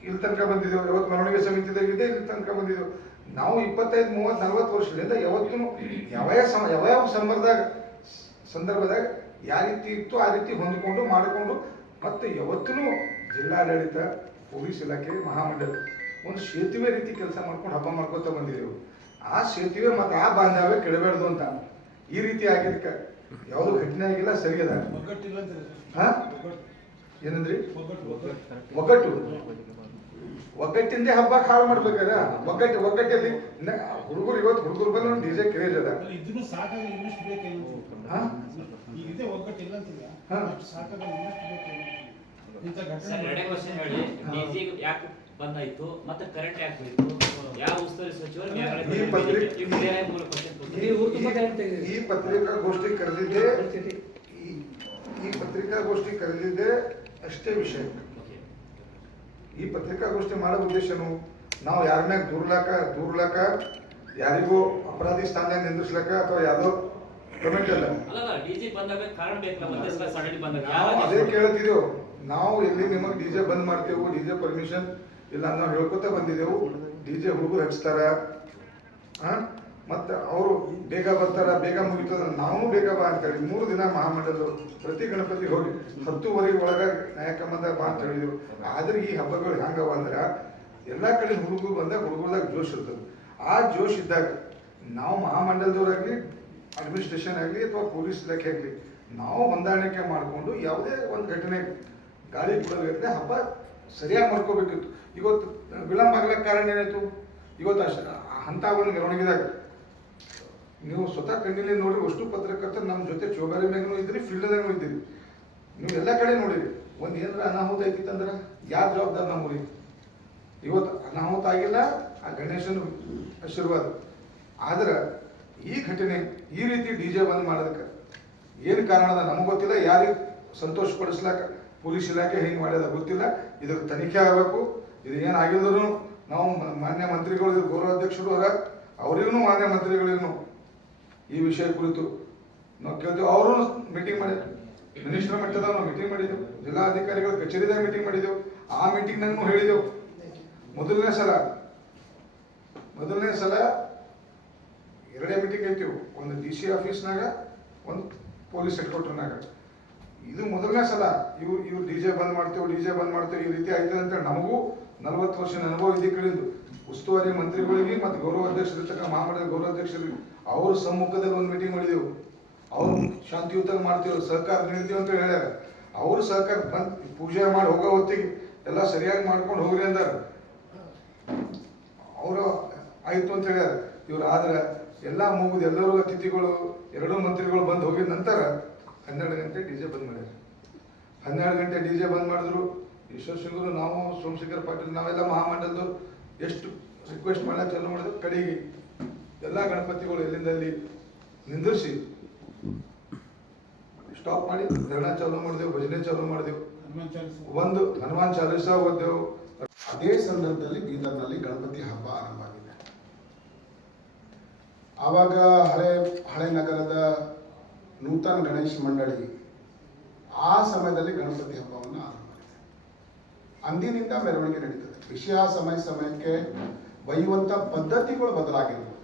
ಇಲ್ಲಿ ತನಕ ಬಂದಿದ್ದೆವು. ಯಾವತ್ತು ಮೆರವಣಿಗೆ ಸಮಿತಿದಾಗ ಇದೆ ಇಲ್ಲಿ ತನಕ ಬಂದಿದ್ದೆವು. ನಾವು ಇಪ್ಪತ್ತೈದು, ಮೂವತ್ತು, ನಲ್ವತ್ತು ವರ್ಷದಿಂದ ಯಾವತ್ತೂ ಯಾವ ಸಮ ಯಾವ ಸಂದರ್ಭದಾಗ ಸಂದರ್ಭದಾಗ ಯಾವ ರೀತಿ ಇತ್ತು, ಆ ರೀತಿ ಹೊಂದಿಕೊಂಡು, ಮಾಡಿಕೊಂಡು, ಮತ್ತೆ ಯಾವತ್ತೂ ಜಿಲ್ಲಾಡಳಿತ, ಪೊಲೀಸ್ ಇಲಾಖೆ, ಮಹಾಮಂಡಲ ಒಂದು ಸೇತುವೆ ರೀತಿ ಕೆಲಸ ಮಾಡ್ಕೊಂಡು ಹಬ್ಬ ಮಾಡ್ಕೊತ ಬಂದಿದ್ದೆವು ಆ ಸೇತುವೆ ಮತ್ತೆ ಆ ಬಾಂಧವ್ಯ ಕೆಡಬೇಡ್ದು ಅಂತ. ಈ ರೀತಿ ಆಗಿದ್ದಕ್ಕೆ. ಯಾವುದು ಘಟನೆ ಆಗಿಲ್ಲ ಸರಿ ಅದ.
ಒಗ್ಗಟ್ಟಿಲ್ಲ
ಏನಂದ್ರಿ?
ಒಗ್ಗಟ್ಟು. ಒಗ್ಗಟ್ಟು
ಒಗ್ಗಟ್ಟು ಒಗ್ಗಟ್ಟಿಂದೇ ಹಬ್ಬ ಹಾಳು ಮಾಡ್ಬೇಕಾದ? ಒಗ್ಗಟ್ಟು ಒಗ್ಗಟ್ಟಲ್ಲಿ ಹುಡುಗರು ಇವತ್ತು ಹುಡುಗರು ಬಂದು ಒಂದು ಜೆ ಕ್ರೇಜ್ ಅದ.
ಅಲ್ಲ
ಬಂದಾಯ್ತು ಮತ್ತೆ ಕರೆಂಟ್ ಯಾಕೆ ಬೇಕು ಯಾವ ಉಸ್ತುವಾರಿ ಸಚಿವರು
ಈ ಪತ್ರಿಕೆ-
ಈ
ಪತ್ರಿಕಾಗೋಷ್ಠಿ ಕರೆದಿದ್ದೆ. ಈ- ಈ ಪತ್ರಿಕಾಗೋಷ್ಠಿ ಕರೆದಿದ್ದೆ ಅಷ್ಟೇ ವಿಷಯ. ಈ ಪತ್ರಿಕಾಗೋಷ್ಠಿ ಮಾಡೋ ಉದ್ದೇಶನು ನಾವು ಯಾರ ಮ್ಯಾಗ ದೂರ್ಲಾಕ ದೂರ್ಲಾಕ ಯಾರಿಗೂ ಅಪರಾಧಿ ಸ್ಥಾನ ನಿಂದಿರ್ಸ್ಲಕ್ಕ ಅಥವಾ ಯಾವ್ದೋ ಕಮೆಂಟ್ ಅಲ್ಲ.
ಅಲ್ಲಲ್ಲ ಡಿಜಿ ಬಂದಾಗ ಕಾರಣ ಬೇಕಲ್ಲ ಒಂದೇ ಸಲ ಬಂದಾಗ.
ನಾವು ಅದೇ ಕೇಳ್ತಿದ್ದೇವೆ ನಾವು ಎಲ್ಲಿ ನಿಮಗೆ ಡಿಜೆ ಬಂದ್ ಮಾಡ್ತೇವೆ ಡಿಜೆ ಪರ್ಮಿಷನ್ ಇಲ್ಲ, ನಾವು ಹೇಳ್ಕೊತ ಬಂದಿದ್ದೆವು. ಡಿಜೆ ಹುಡುಗರು ಹಚ್ತಾರ ಮತ್ತು ಅವರು ಬೇಗ ಬರ್ತಾರ, ಬೇಗ ಮುಗಿತದ ನಾವು ಬೇಗ ಬಾ ಅಂತೇಳಿ ಮೂರು ದಿನ ಮಹಾಮಂಡಲ ಪ್ರತಿ ಗಣಪತಿ ಹೋಗಿ ಹತ್ತುವರೆಗೆ ಒಳಗ ನಾಯಕ ಬಂದ ಬಾ ಅಂತ ಹೇಳಿದೆವು ಆದ್ರೆ ಈ ಹಬ್ಬಗಳು ಹೆಂಗವ ಅಂದ್ರೆ ಎಲ್ಲ ಕಡೆ ಹುಡುಗರು ಬಂದಾಗ ಹುಡುಗರ್ದಾಗ ಜೋಶ್ ಇರ್ತದೆ. ಆ ಜೋಶ್ ಇದ್ದಾಗ ನಾವು ಮಹಾಮಂಡಲದವರಾಗಲಿ ಅಡ್ಮಿನಿಸ್ಟ್ರೇಷನ್ ಆಗಲಿ ಅಥವಾ ಪೊಲೀಸ್ ಇಲಾಖೆ ಆಗಲಿ, ನಾವು ಹೊಂದಾಣಿಕೆ ಮಾಡಿಕೊಂಡು ಯಾವುದೇ ಒಂದು ಘಟನೆ ಗಾಳಿ ಬಿಡೋದಿದ್ರೆ ಹಬ್ಬ ಸರಿಯಾಗಿ ಮಾಡ್ಕೋಬೇಕಿತ್ತು. ಇವತ್ತು ವಿಳಂಬ ಆಗ್ಲಿಕ್ಕೆ ಕಾರಣ ಏನಾಯ್ತು? ಇವತ್ತು ಅಷ್ಟ ಹಂತ ಒಂದು ಮೆರವಣಿಗೆದಾಗ. ನೀವು ಸ್ವತಃ ಕಣ್ಣಿಲಿ ನೋಡಿ ಅಷ್ಟು ಪತ್ರಕರ್ತರು ನಮ್ಮ ಜೊತೆ ಚೋಬಾರಿ ಮ್ಯಾಗೂ ಇದ್ರಿ ಫೀಲ್ಡ್ದಾಗೂ ಇದ್ದೀರಿ ನೀವು ಎಲ್ಲ ಕಡೆ ನೋಡಿರಿ. ಒಂದು ಏನಾರ ಅನಾಹುತ ಐತಿತ್ತಂದ್ರೆ ಯಾವ ಜವಾಬ್ದಾರ ನಮ್ಮೂರಿಗೆ ಇವತ್ತು ಅನಾಹುತ ಆಗಿಲ್ಲ, ಆ ಗಣೇಶನ ಆಶೀರ್ವಾದ. ಆದ್ರೆ ಈ ಘಟನೆ ಈ ರೀತಿ ಡಿ ಜೆ ಬಂದ್ ಮಾಡೋದಕ್ಕೆ ಏನು ಕಾರಣ ಅದ ನಮಗೆ ಗೊತ್ತಿಲ್ಲ, ಯಾರಿಗೆ ಸಂತೋಷ ಪಡಿಸ್ಲಾಕ ಪೊಲೀಸ್ ಇಲಾಖೆ ಹೆಂಗೆ ಮಾಡ್ಯದ ಗೊತ್ತಿಲ್ಲ. ಇದ್ರ ತನಿಖೆ ಆಗಬೇಕು. ಇದು ಏನಾಗಿದ್ರು ನಾವು ಮಾನ್ಯ ಮಂತ್ರಿಗಳು ಗೌರವ ಅಧ್ಯಕ್ಷರು ಅದ ಅವರಿಗೂ ಮಾನ್ಯ ಮಂತ್ರಿಗಳಿಗೂ ಈ ವಿಷಯ ಕುರಿತು ನಾವು ಕೇಳ್ತೀವಿ. ಅವರು ಮೀಟಿಂಗ್ ಮಾಡಿದ್ರು. ಮಿನಿಸ್ಟರ್ ಮಟ್ಟದ ನಾವು ಮೀಟಿಂಗ್ ಮಾಡಿದ್ದೆವು. ಜಿಲ್ಲಾಧಿಕಾರಿಗಳ ಕಚೇರಿದಾಗ ಮೀಟಿಂಗ್ ಮಾಡಿದ್ದೆವು. ಆ ಮೀಟಿಂಗ್ನಾಗೂ ಹೇಳಿದೆವು ಮೊದಲನೇ ಸಲ ಮೊದಲನೇ ಸಲ ಎರಡೇ ಮೀಟಿಂಗ್ ಐತಿವು ಒಂದು ಡಿ ಸಿ ಆಫೀಸ್ನಾಗ ಒಂದು ಪೊಲೀಸ್ ಹೆಡ್ ಇದು ಮೊದಲನೇ ಸಲ ಇವ್ರು ಇವ್ರು ಡಿ ಜೆ ಬಂದ್ ಮಾಡ್ತೇವೆ ಡಿ ಜೆ ಬಂದ್ ಮಾಡ್ತೇವೆ, ಈ ರೀತಿ ಆಯ್ತದೆ ಅಂತೇಳಿ ನಮಗೂ ನಲವತ್ತು ವರ್ಷದ ಅನುಭವ ಇದೆ ಕಡೆದು ಉಸ್ತುವಾರಿ ಮಂತ್ರಿಗಳಿಗೆ ಮತ್ತು ಗೌರವ ಅಧ್ಯಕ್ಷರಿರ್ತಕ್ಕ ಮಹಾಮಂಡಲ ಗೌರವ ಅಧ್ಯಕ್ಷರಿಗೆ ಅವ್ರ ಸಮ್ಮುಖದಲ್ಲಿ ಒಂದು ಮೀಟಿಂಗ್ ಮಾಡಿದೆವು. ಅವ್ರು ಶಾಂತಿಯುತವಾಗಿ ಮಾಡ್ತೀವಿ ಸಹಕಾರ ನೀಡ್ತೀವಿ ಅಂತ ಹೇಳ್ಯಾರ. ಅವರು ಸಹಕಾರ ಬಂದ್ ಪೂಜೆ ಮಾಡಿ ಹೋಗೋ ಹೊತ್ತಿಗೆ ಎಲ್ಲ ಸರಿಯಾಗಿ ಮಾಡ್ಕೊಂಡು ಹೋಗ್ರಿ ಅಂದಾರ. ಅವರು ಆಯಿತು ಅಂತ ಹೇಳ್ಯಾರ. ಇವ್ರು ಆದ್ರೆ ಎಲ್ಲ ಮುಗಿದು ಎಲ್ಲರೂ ಅತಿಥಿಗಳು, ಎರಡೂ ಮಂತ್ರಿಗಳು ಬಂದು ಹೋಗಿದ ನಂತರ ಹನ್ನೆರಡು ಗಂಟೆ ಡಿ ಜೆ ಬಂದ್ ಮಾಡ್ಯಾರ. ಹನ್ನೆರಡು ಗಂಟೆ ಡಿ ಜೆ ಬಂದ್ ಮಾಡಿದ್ರು. ಈಶ್ವರ್ ಸಿಂಗರು ನಾವು ಸೋಮಶೇಖರ್ ಪಾಟೀಲ್ ನಾವೆಲ್ಲ ಮಹಾಮಂಡಲದ್ದು ಎಷ್ಟು ರಿಕ್ವೆಸ್ಟ್ ಮಾಡ ಚಾಲೂ ಮಾಡಿದ್ರು ಕಡೆಗೆ ಎಲ್ಲ ಗಣಪತಿಗಳು ಎಲ್ಲಿಂದ ಅಲ್ಲಿ ನಿಂದಿರಿಸಿ ಸ್ಟಾಪ್ ಮಾಡಿ ಧರಣ ಚಾಲೂ ಮಾಡಿದೆವು ಭಜನೆ ಚಾಲೂ ಮಾಡಿದೆವು. ಒಂದು ಹನುಮಾನ್ ಚಾಲೀಸ ಓದ್ದೆವು.
ಅದೇ ಸಂದರ್ಭದಲ್ಲಿ ಬೀದರ್ನಲ್ಲಿ ಗಣಪತಿ ಹಬ್ಬ ಆರಂಭ ಆಗಿದೆ. ಆವಾಗ ಹಳೆ ಹಳೆ ನಗರದ ನೂತನ ಗಣೇಶ ಮಂಡಳಿ ಆ ಸಮಯದಲ್ಲಿ ಗಣಪತಿ ಹಬ್ಬವನ್ನು ಅಂದಿನಿಂದ ಮೆರವಣಿಗೆ ನಡೀತದೆ. ವಿಷಯ, ಸಮಯ, ಸಮಯಕ್ಕೆ ಒಯ್ಯುವಂಥ ಪದ್ಧತಿಗಳು ಬದಲಾಗಿರ್ಬೋದು.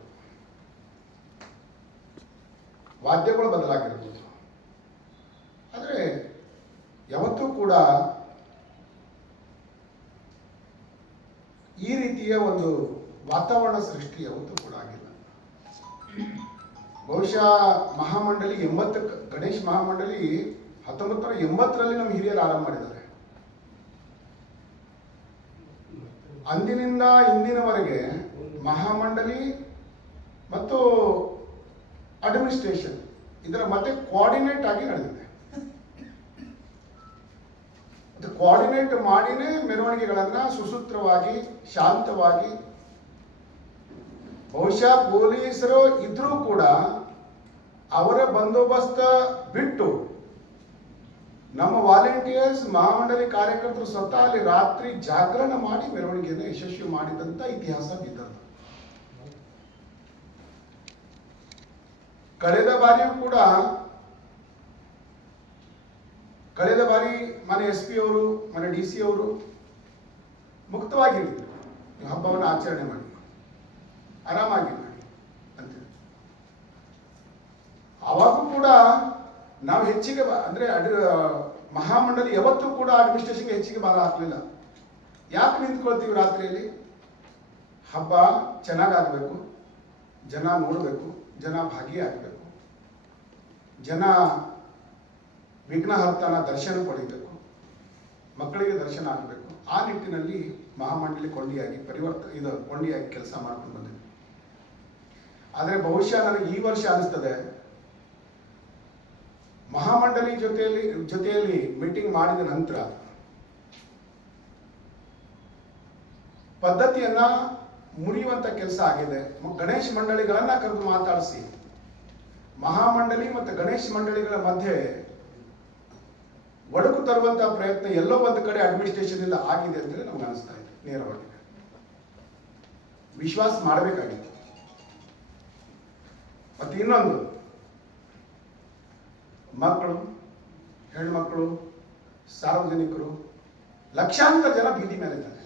ವಾದ್ಯಗಳು ಬದಲಾಗಿರ್ಬೋದು. ಆದರೆ ಯಾವತ್ತೂ ಕೂಡ ಈ ರೀತಿಯ ಒಂದು ವಾತಾವರಣ ಸೃಷ್ಟಿ ಯಾವತ್ತೂ ಕೂಡ ಆಗಿಲ್ಲ. ಬಹುಶಃ ಮಹಾಮಂಡಳಿ ಎಂಬತ್ತು, ಗಣೇಶ್ ಮಹಾಮಂಡಳಿ ಹತ್ತೊಂಬತ್ತು ನೂರ ಎಂಬತ್ತರಲ್ಲಿ ನಮ್ಮ ಹಿರಿಯರು ಆರಂಭ ಮಾಡಿದ್ದಾರೆ. ಅಂದಿನಿಂದ ಇಂದಿನವರೆಗೆ ಮಹಾಮಂಡಳಿ ಮತ್ತು ಅಡ್ಮಿನಿಸ್ಟ್ರೇಷನ್ ಇದರ ಮತ್ತೆ ಕೋಆರ್ಡಿನೇಟ್ ಆಗಿ ನಡೆದಿದೆ. ಕೋಆರ್ಡಿನೇಟ್ ಮಾಡಿನೇ ಮೆರವಣಿಗೆಗಳನ್ನು ಸುಸೂತ್ರವಾಗಿ, ಶಾಂತವಾಗಿ, ಬಹುಶಃ ಪೊಲೀಸರು ಇದ್ರೂ ಕೂಡ ಅವರ ಬಂದೋಬಸ್ತ ಬಿಟ್ಟು ನಮ್ಮ ವಾಲಂಟಿಯರ್ಸ್ ಮಹಾಮಂಡಲಿ ಕಾರ್ಯಕರ್ತರು ಸ್ವತಃ ಅಲ್ಲಿ ರಾತ್ರಿ ಜಾಗರಣ ಮಾಡಿ ಮೆರವಣಿಗೆಯನ್ನು ಯಶಸ್ವಿ ಮಾಡಿದಂತ ಇತಿಹಾಸ ಬಿದ್ದದ್ದು. ಕಳೆದ ಬಾರಿಯೂ ಕೂಡ ಕಳೆದ ಬಾರಿ ಮನೆ ಎಸ್ ಪಿ ಅವರು, ಮನೆ ಡಿ ಸಿ ಅವರು ಮುಕ್ತವಾಗಿರ್ಲಿಲ್ಲ. ನೀವು ಹಬ್ಬವನ್ನು ಆಚರಣೆ ಮಾಡಿ, ಆರಾಮಾಗಿ ಮಾಡಿ ಅಂತ ಅವಾಗೂ ಕೂಡ ನಾವು ಹೆಚ್ಚಿಗೆ ಅಂದರೆ ಅಡ್ ಮಹಾಮಂಡಲಿ ಯಾವತ್ತೂ ಕೂಡ ಅಡ್ಮಿನಿಸ್ಟ್ರೇಷನ್ಗೆ ಹೆಚ್ಚಿಗೆ ಭಾರ ಹಾಕಲಿಲ್ಲ. ಯಾಕೆ ನಿಂತ್ಕೊಳ್ತೀವಿ ರಾತ್ರಿಯಲ್ಲಿ? ಹಬ್ಬ ಚೆನ್ನಾಗಾಗಬೇಕು, ಜನ ನೋಡಬೇಕು, ಜನ ಭಾಗಿಯಾಗಬೇಕು. ಜನ ವಿಘ್ನಹರ್ತನ ದರ್ಶನ ಪಡಿಬೇಕು. ಮಕ್ಕಳಿಗೆ ದರ್ಶನ ಆಗಬೇಕು. ಆ ನಿಟ್ಟಿನಲ್ಲಿ ಮಹಾಮಂಡಳಿ ಕೊಂಡಿಯಾಗಿ ಪರಿವರ್ತ, ಇದು ಕೊಂಡಿಯಾಗಿ ಕೆಲಸ ಮಾಡ್ಕೊಂಡು ಬಂದಿದೆ. ಆದರೆ ಬಹುಶಃ ನನಗೆ ಈ ವರ್ಷ ಅನಿಸ್ತದೆ. ಮಹಾಮಂಡಲಿ ಜೊತೆಯಲ್ಲಿ ಜೊತೆಯಲ್ಲಿ ಮೀಟಿಂಗ್ ಮಾಡಿದ ನಂತರ ಪದ್ಧತಿಯನ್ನ ಮುರಿಯುವಂತ ಕೆಲಸ ಆಗಿದೆ. ಗಣೇಶ ಮಂಡಳಿಗಳನ್ನ ಕರೆದು ಮಾತಾಡಿಸಿ. ಮಹಾಮಂಡಳಿ ಮತ್ತು ಗಣೇಶ ಮಂಡಳಿಗಳ ಮಧ್ಯೆ ಒಡಕು ತರುವಂತ ಪ್ರಯತ್ನ ಎಲ್ಲೋ ಒಂದು ಕಡೆ ಅಡ್ಮಿನಿಸ್ಟ್ರೇಷನ್ ಇಂದ ಆಗಿದೆ ಅಂತ ನಮ್ಗೆ ಅನಿಸ್ತಾ ಇದೆ, ನೇರವಾಗಿ. ವಿಶ್ವಾಸ ಮಾಡಬೇಕಾಗಿತ್ತು. ಮತ್ತೆ ಇನ್ನೊಂದು ಮಕ್ಕಳು, ಹೆಣ್ಮಕ್ಳು, ಸಾರ್ವಜನಿಕರು, ಲಕ್ಷಾಂತರ ಜನ ಬೀದಿ ಮೇಲೆ ಇದ್ದಾರೆ.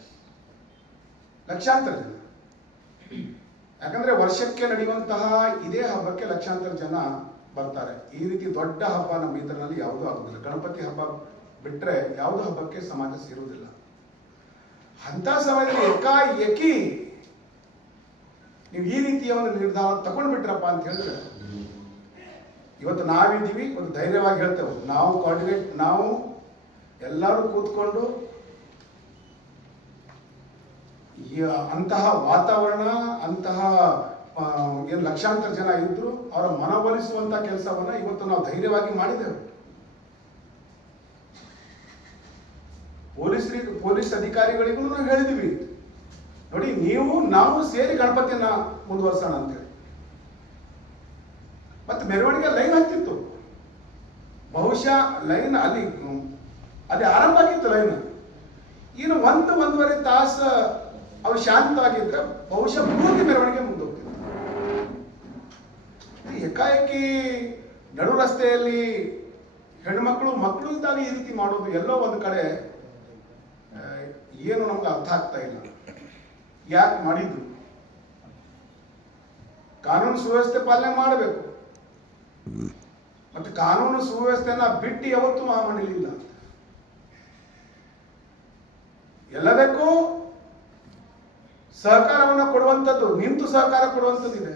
ಲಕ್ಷಾಂತರ ಜನ. ಯಾಕಂದ್ರೆ ವರ್ಷಕ್ಕೆ ನಡೆಯುವಂತಹ ಇದೇ ಹಬ್ಬಕ್ಕೆ ಲಕ್ಷಾಂತರ ಜನ ಬರ್ತಾರೆ. ಈ ರೀತಿ ದೊಡ್ಡ ಹಬ್ಬ ನಮ್ಮ ಇದರಲ್ಲಿ ಯಾವುದೂ ಆಗುದಿಲ್ಲ. ಗಣಪತಿ ಹಬ್ಬ ಬಿಟ್ರೆ ಯಾವುದು ಹಬ್ಬಕ್ಕೆ ಸಮಾಜ ಸೇರುವುದಿಲ್ಲ. ಅಂತ ಸಮಯದಲ್ಲಿ ಏಕಾಏಕಿ ನೀವು ಈ ರೀತಿಯ ಒಂದು ನಿರ್ಧಾರ ತಗೊಂಡ್ಬಿಟ್ರಪ್ಪ ಅಂತ ಹೇಳಿದ್ರೆ ಇವತ್ತು ನಾವಿದ್ದೀವಿ, ಒಂದು ಧೈರ್ಯವಾಗಿ ಹೇಳ್ತೇವೆ. ನಾವು ಕೋಆರ್ಡಿನೇಟ್ ನಾವು ಎಲ್ಲರೂ ಕೂತ್ಕೊಂಡು ಅಂತಹ ವಾತಾವರಣ, ಅಂತಹ ಏನು ಲಕ್ಷಾಂತರ ಜನ ಇದ್ರು, ಅವರ ಮನವೊಲಿಸುವಂಥ ಕೆಲಸವನ್ನ ಇವತ್ತು ನಾವು ಧೈರ್ಯವಾಗಿ ಮಾಡಿದೆವು ಪೊಲೀಸರಿಗೆ ಪೊಲೀಸ್ ಅಧಿಕಾರಿಗಳಿಗೂ ನಾವು ಹೇಳಿದ್ವಿ ನೋಡಿ, ನೀವು, ನಾವು ಸೇರಿ ಗಣಪತಿಯನ್ನ ಮುಂದುವರ್ಸೋಣ ಅಂತೇಳಿ ಮತ್ತೆ ಮೆರವಣಿಗೆ ಲೈನ್ ಹತ್ತಿತ್ತು ಬಹುಶಃ ಲೈನ್ ಅಲ್ಲಿ ಅದೇ ಆರಂಭ ಆಗಿತ್ತು ಲೈನ್. ಇನ್ನು ಒಂದು, ಒಂದೂವರೆ ತಾಸು ಅವ್ರು ಶಾಂತವಾಗಿದ್ರೆ ಬಹುಶಃ ಪೂರ್ತಿ ಮೆರವಣಿಗೆ ಮುಂದೋಗ್ತಿತ್ತು. ಏಕಾಏಕಿ ನಡು ರಸ್ತೆಯಲ್ಲಿ ಹೆಣ್ಮಕ್ಳು ಮಕ್ಕಳು ಇದ್ದಾಗ ಈ ರೀತಿ ಮಾಡೋದು ಎಲ್ಲೋ ಒಂದು ಕಡೆ ಏನು ನಮ್ಗೆ ಅರ್ಥ ಆಗ್ತಾ ಇಲ್ಲ. ಯಾಕೆ ಮಾಡಿದ್ರು ಕಾನೂನು ಸುವ್ಯವಸ್ಥೆ ಪಾಲನೆ ಮಾಡಬೇಕು. ಮತ್ತೆ ಕಾನೂನು ಸುವ್ಯವಸ್ಥೆಯನ್ನ ಬಿಟ್ಟು ಯಾವತ್ತೂ ಮಹಾಮಂಡಲಿಲ್ಲ ಎಲ್ಲದಕ್ಕೂ ಸಹಕಾರವನ್ನು ಕೊಡುವಂಥದ್ದು, ನಿಂತು ಸಹಕಾರ ಕೊಡುವಂಥದ್ದಿದೆ.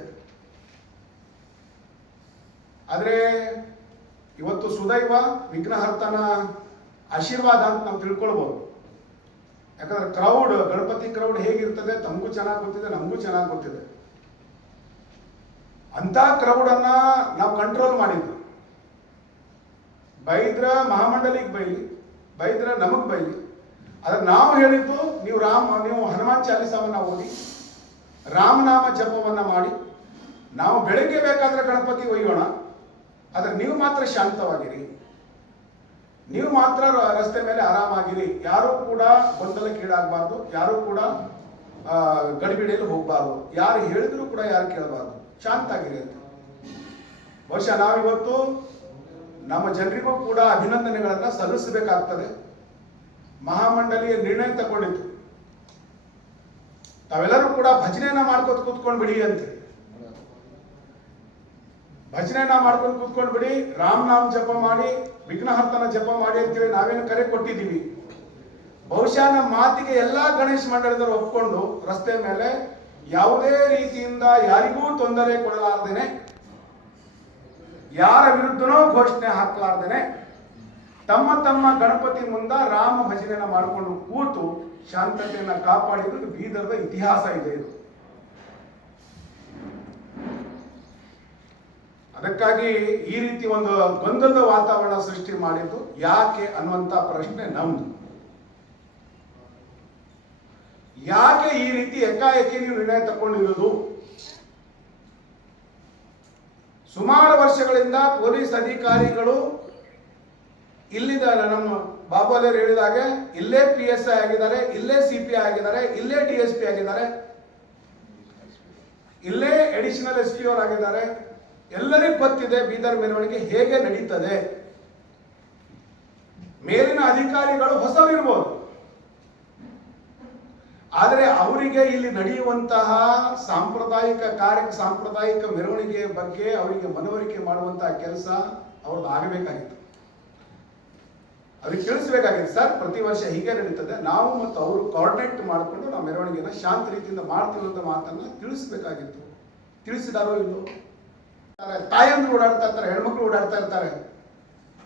ಆದ್ರೆ ಇವತ್ತು ಸುದೈವ ವಿಘ್ನಹರ್ತನ ಆಶೀರ್ವಾದ ಅಂತ ನಾವು ತಿಳ್ಕೊಳ್ಬೋದು. ಯಾಕಂದ್ರೆ ಕ್ರೌಡ್, ಗಣಪತಿ ಕ್ರೌಡ್ ಹೇಗಿರ್ತದೆ? ತಮಗೂ ಚೆನ್ನಾಗಿ ಗೊತ್ತಿದೆ, ನಮಗೂ ಚೆನ್ನಾಗಿ ಗೊತ್ತಿದೆ. ಅಂತ ಕ್ರೌಡ್ ಅನ್ನ ನಾವು ಕಂಟ್ರೋಲ್ ಮಾಡಿದ್ದು ಬೈದ್ರ ಮಹಾಮಂಡಲಿಗೆ ಬೈಲಿ, ಬೈದ್ರ ನಮಗ್ ಬೈಲಿ. ಆದ್ರೆ ನಾವು ಹೇಳಿದ್ದು ನೀವು ರಾಮ, ನೀವು ಹನುಮಾನ್ ಚಾಲಿಸವನ್ನ ಓದಿ ರಾಮನಾಮ ಜಪವನ್ನ ಮಾಡಿ, ನಾವು ಬೆಳಗ್ಗೆ ಬೇಕಾದ್ರೆ ಗಣಪತಿ ಒಯ್ಯೋಣ ಆದ್ರೆ ನೀವು ಮಾತ್ರ ಶಾಂತವಾಗಿರಿ. ನೀವು ಮಾತ್ರ ರಸ್ತೆ ಮೇಲೆ ಆರಾಮಾಗಿರಿ. ಯಾರು ಕೂಡ ಗೊಂದಲಕ್ಕೀಡಾಗಬಾರ್ದು ಯಾರು ಕೂಡ ಗಡಿಬಿಡಿಯಲು ಗಡಿಬಿಡಿಯಲ್ಲಿ ಹೋಗಬಾರ್ದು. ಯಾರು ಹೇಳಿದ್ರು ಕೂಡ ಯಾರು ಕೇಳಬಾರ್ದು. ಶಾಂತ ಆಗಿರಿ ಅಂತ ಬಹುಶಃ ನಾವಿವತ್ತು ನಮ್ಮ ಜನರಿಗೂ ಕೂಡ ಅಭಿನಂದನೆಗಳನ್ನ ಸಲ್ಲಿಸಬೇಕಾಗ್ತದೆ. ಮಹಾಮಂಡಲಿಯ ನಿರ್ಣಯ ತಗೊಂಡಿತ್ತು ತಾವೆಲ್ಲರೂ ಕೂಡ ಭಜನೆಯನ್ನ ಮಾಡ್ಕೊತ ಕೂತ್ಕೊಂಡು ಬಿಡಿ ಅಂತ. ಭಜನೆಯನ್ನ ಮಾಡ್ಕೊಂಡು ಕೂತ್ಕೊಂಡು ಬಿಡಿ ರಾಮನಾಮ ನಾಮ್ ಜಪ ಮಾಡಿ ವಿಘ್ನಹರ್ತನ ಜಪ ಮಾಡಿ ಅಂತೇಳಿ ನಾವೇನು ಕರೆ ಕೊಟ್ಟಿದ್ದೀವಿ. ಬಹುಶಃ ನಮ್ಮ ಮಾತಿಗೆ ಎಲ್ಲಾ ಗಣೇಶ ಮಂಡಳದವರು ಒಪ್ಕೊಂಡು ರಸ್ತೆ ಮೇಲೆ ಯಾವುದೇ ರೀತಿಯಿಂದ ಯಾರಿಗೂ ತೊಂದರೆ ಕೊಡಲಾರ್ದೇನೆ, ಯಾರ ವಿರುದ್ಧನೂ ಘೋಷಣೆ ಹಾಕಲಾರ್ದೇನೆ, ತಮ್ಮ ತಮ್ಮ ಗಣಪತಿ ಮುಂದ ರಾಮ ಭಜನೆಯನ್ನು ಮಾಡಿಕೊಂಡು ಕೂತು ಶಾಂತತೆಯನ್ನು ಕಾಪಾಡಿದ್ದು ಬೀದರ್ದ ಇತಿಹಾಸ ಇದೆ ಇದು. ಅದಕ್ಕಾಗಿ ಈ ರೀತಿ ಒಂದು ಗೊಂದಲದ ವಾತಾವರಣ ಸೃಷ್ಟಿ ಮಾಡಿದ್ದು ಯಾಕೆ ಅನ್ನುವಂತ ಪ್ರಶ್ನೆ ನಮ್ದು. ಯಾಕೆ ಈ ರೀತಿ ಏಕಾಏಕಿ ನೀವು ನಿರ್ಣಯ ತಗೊಂಡಿರೋದು ಸುಮಾರು ವರ್ಷಗಳಿಂದ ಪೊಲೀಸ್ ಅಧಿಕಾರಿಗಳು ಇಲ್ಲಿದ ನಮ್ಮ ಬಾಬುಲೇರು ಹೇಳಿದಾಗೆ ಇಲ್ಲೇ ಪಿ ಎಸ್ ಐ ಆಗಿದ್ದಾರೆ, ಇಲ್ಲೇ ಸಿ ಪಿ ಆಗಿದ್ದಾರೆ, ಇಲ್ಲೇ ಡಿ ಎಸ್ ಪಿ ಆಗಿದ್ದಾರೆ, ಇಲ್ಲೇ ಅಡಿಷನಲ್ ಎಸ್ ಪಿ ಆಗಿದ್ದಾರೆ. ಎಲ್ಲರಿಗೂ ಗೊತ್ತಿದೆ ಬೀದರ್ ಮೆರವಣಿಗೆ ಹೇಗೆ ನಡೀತದೆ. ಮೇಲಿನ ಅಧಿಕಾರಿಗಳು ಹೊಸವಿರ್ಬೋದು ಆದರೆ ಅವರಿಗೆ ಇಲ್ಲಿ ನಡೆಯುವಂತಹ ಸಾಂಪ್ರದಾಯಿಕ ಕಾರ್ಯ, ಸಾಂಪ್ರದಾಯಿಕ ಮೆರವಣಿಗೆಯ ಬಗ್ಗೆ ಅವರಿಗೆ ಮನವರಿಕೆ ಮಾಡುವಂತಹ ಕೆಲಸ ಅವ್ರದ್ದು ಆಗಬೇಕಾಗಿತ್ತು. ಅದಕ್ಕೆ ತಿಳಿಸಬೇಕಾಗಿತ್ತು, ಸರ್, ಪ್ರತಿ ವರ್ಷ ಹೀಗೆ ನಡೀತದೆ. ನಾವು ಮತ್ತು ಅವರು ಕೋಆರ್ಡಿನೇಟ್ ಮಾಡಿಕೊಂಡು ನಾವು ಮೆರವಣಿಗೆನ ಶಾಂತ ರೀತಿಯಿಂದ ಮಾಡ್ತೀವಿ ಮಾತನ್ನ ತಿಳಿಸ್ಬೇಕಾಗಿತ್ತು. ತಿಳಿಸಿದಾರೋ ಇಲ್ಲೋ? ತಾಯಂದ್ರು ಓಡಾಡ್ತಾ ಇರ್ತಾರೆ, ಹೆಣ್ಮಕ್ಳು ಓಡಾಡ್ತಾ ಇರ್ತಾರೆ.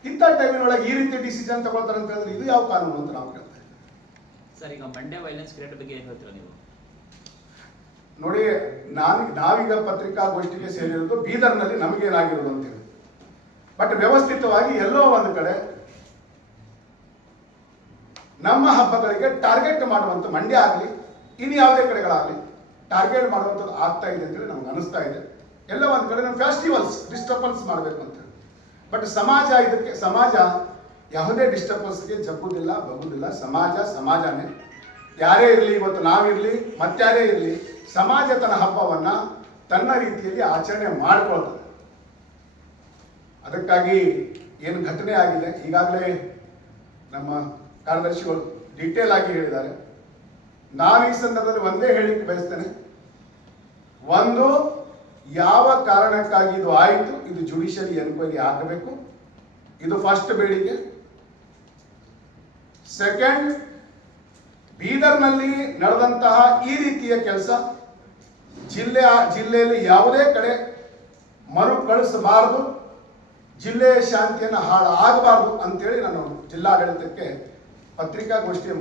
ಇಂಥ ಟೈಮಿನೊಳಗೆ ಈ ರೀತಿ ಡಿಸಿಷನ್ ತಗೊಳ್ತಾರೆ ಅಂತ ಹೇಳಿದ್ರೆ ಇದು ಯಾವ ಕಾನೂನು ಅಂತ ನಾವು
ಸರ್, ಈಗ ಮಂಡ್ಯ ವೈಲೆನ್ಸ್ ಕ್ರಿಯೇಟ್ ಬಗ್ಗೆ ಏನು ಹೇಳ್ತೀರಾ ನೀವು?
ನೋಡಿ, ನಾನು, ನಾವೀಗ ಪತ್ರಿಕಾಗೋಷ್ಠಿಗೆ ಸೇರಿರೋದು ಬೀದರ್ನಲ್ಲಿ ನಮಗೇನಾಗಿರೋದು ಅಂತೇಳಿ ಬಟ್ ವ್ಯವಸ್ಥಿತವಾಗಿ ಎಲ್ಲೋ ಒಂದು ಕಡೆ ನಮ್ಮ ಹಬ್ಬಗಳಿಗೆ ಟಾರ್ಗೆಟ್ ಮಾಡುವಂಥ ಮಂಡ್ಯ ಆಗಲಿ ಇನ್ನು ಯಾವುದೇ ಕಡೆಗಳಾಗಲಿ ಟಾರ್ಗೆಟ್ ಮಾಡುವಂಥದ್ದು ಆಗ್ತಾ ಇದೆ ಅಂತೇಳಿ ನಮ್ಗೆ ಅನಿಸ್ತಾ ಇದೆ. ಎಲ್ಲ ಒಂದು ಕಡೆ ನಮ್ಮ ಫೆಸ್ಟಿವಲ್ಸ್ ಡಿಸ್ಟರ್ಬೆನ್ಸ್ ಮಾಡಬೇಕು ಅಂತೇಳಿ ಬಟ್ ಸಮಾಜ ಇದಕ್ಕೆ, ಸಮಾಜ ಯಾವುದೇ ಡಿಸ್ಟರ್ಬೆನ್ಸ್ಗೆ ಜಗ್ಗುದಿಲ್ಲ, ಬಗ್ಗುದಿಲ್ಲ. ಸಮಾಜ, ಸಮಾಜನೇ. ಯಾರೇ ಇರಲಿ, ಇವತ್ತು ನಾವಿರಲಿ ಮತ್ತಾರೇ ಇರಲಿ, ಸಮಾಜ ತನ್ನ ಹಬ್ಬವನ್ನು ತನ್ನ ರೀತಿಯಲ್ಲಿ ಆಚರಣೆ ಮಾಡಿಕೊಳ್ತದೆ. ಅದಕ್ಕಾಗಿ ಏನು ಘಟನೆ ಆಗಿದೆ, ಈಗಾಗಲೇ ನಮ್ಮ ಕಾರ್ಯದರ್ಶಿಗಳು ಡೀಟೇಲ್ ಆಗಿ ಹೇಳಿದ್ದಾರೆ. ನಾನು ಈ ಸಂದರ್ಭದಲ್ಲಿ ಒಂದೇ ಹೇಳಿಕ್ಕೆ ಬಯಸ್ತೇನೆ. ಒಂದು, ಯಾವ ಕಾರಣಕ್ಕಾಗಿ ಇದು ಆಯಿತು, ಇದು ಜುಡಿಷಿಯರಿ ಎನ್ಕ್ವೈರಿ ಆಗಬೇಕು. ಇದು ಫಸ್ಟ್ ಬೇಡಿಕೆ. ಸೆಕೆಂಡ್ ಬೀದರ್ನಲ್ಲಿ ನಡೆದಂತಹ ಈ ರೀತಿಯ ಕೆಲಸ ಜಿಲ್ಲೆ ಜಿಲ್ಲೆಯಲ್ಲಿ ಯಾವುದೇ ಕಡೆ ಮರುಕಳಿಸಬಾರದು ಜಿಲ್ಲೆಯ ಶಾಂತಿಯನ್ನು ಹಾಳಾಗಬಾರದು ಅಂತೇಳಿ ನಾನು ಜಿಲ್ಲಾಡಳಿತಕ್ಕೆ ಪತ್ರಿಕಾಗೋಷ್ಠಿಯ